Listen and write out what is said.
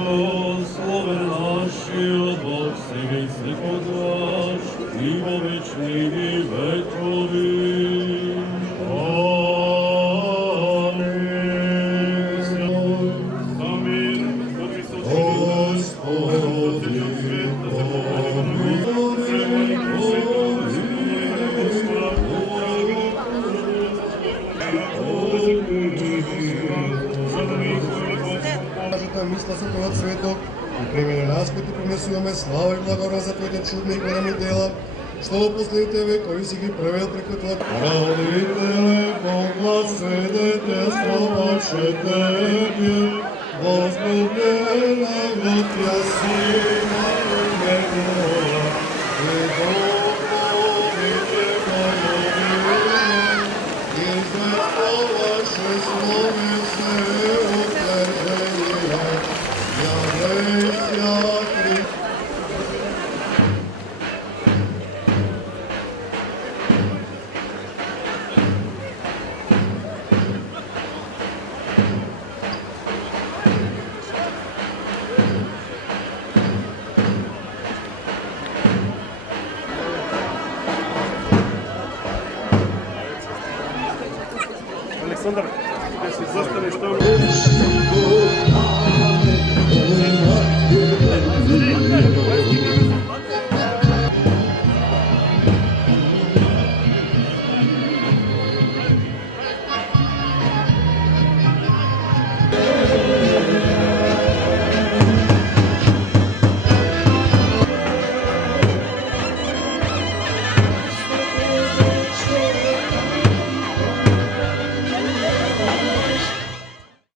Благословен наші Бог Всевишній подаш, і во вічний векові. Амінь. Господи, місла Святого Цвіток, і приміни нас, коли принесуємо славу і благородство за Твоїм чудним іконами дела, що послив Тебе, кої сіки привел приквитла. Правителе, погласидите слова Тебе, возлюблена вот я сина Твоего, и доповіте половину, і за ваше слово все утвердження. Олександр, якщо застанеш, то... Амінь.